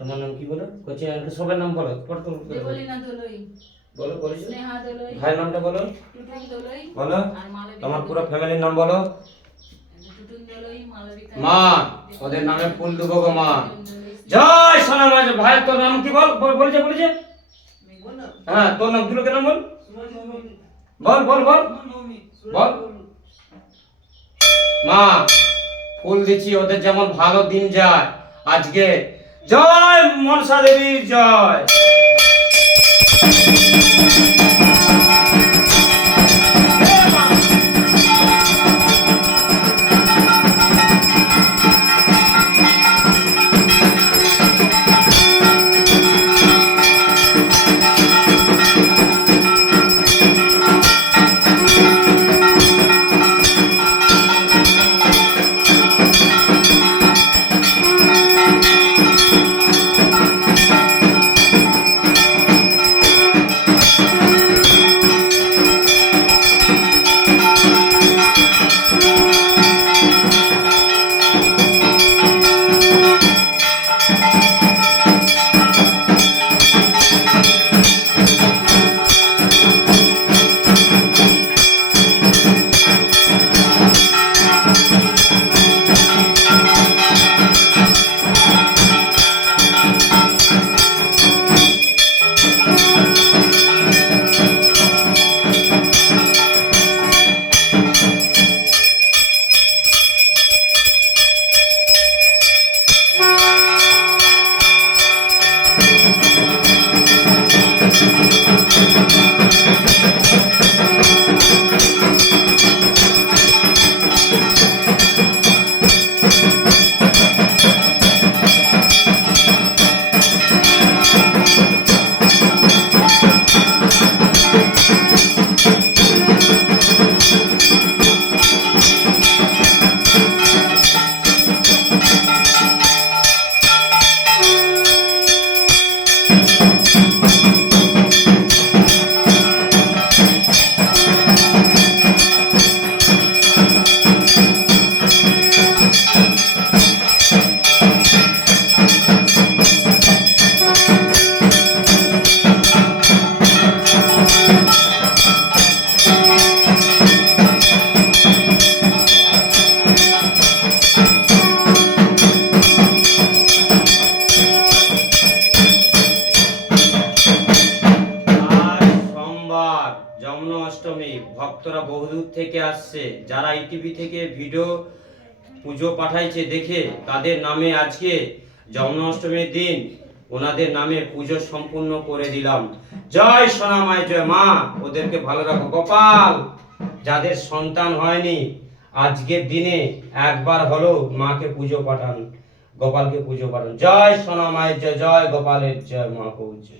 তোমার নাম কি বলো? কোচি আঙ্কেল সবার নাম বলো। দেবলীনা দোলই। বলো বলেছো? স্নেহা দোলই। ভাইয়ের নামটা বলো। টুটুল দোলই। বলো। আর মালবিকা। তোমার পুরো ফ্যামিলির নাম বলো। টুটুল দোলই, মালবিকা। মা, ওদের নামে ফুল দেবো গো মা। জয় সোনা মা। ভাই তোর নাম কি বল? বলেছে। হ্যাঁ, তোর নাম কি লোকের নাম বল? বল বল বল বল। মা, ফুল দিচ্ছি ওদের যেমন ভালো দিন যায় আজকে। জয় মনসা দেবীর জয়। জন্মাষ্টমী, ভক্তরা বহুদূর থেকে আসছে। যারা ইটিভি থেকে ভিডিও পুজো পাঠাইছে দেখে তাদের নামে আজকে জন্মাষ্টমীর দিন ওনাদের নামে পুজো সম্পূর্ণ করে দিলাম। জয় সোনা মাই জয়। মা, ওদেরকে ভালো রাখো। গোপাল, যাদের সন্তান হয়নি আজকের দিনে একবার হলো মাকে পুজো পাঠান, গোপালকে পুজো পাঠান। জয় সোনা মায়ের জয়, জয় গোপালের জয়, মা পৌঁছে।